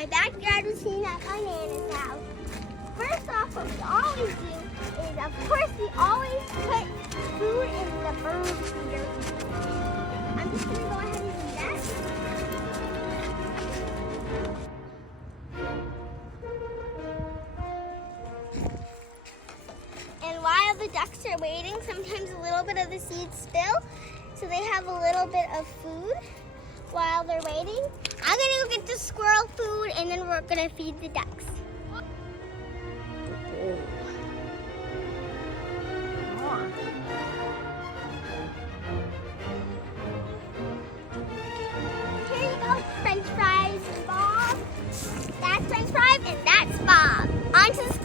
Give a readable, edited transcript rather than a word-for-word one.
my backyard routine at my Nana's house. First off, what we always do is, of course, we always put food in the bird feeder. I'm just going to go ahead and do that. And while the ducks are waiting, sometimes a little bit of the seeds spill, so they have a little bit of food while they're waiting. I'm gonna go get the squirrel food, and then we're gonna feed the ducks. Here you go, French fries, Bob. That's French fries, and that's Bob. On to the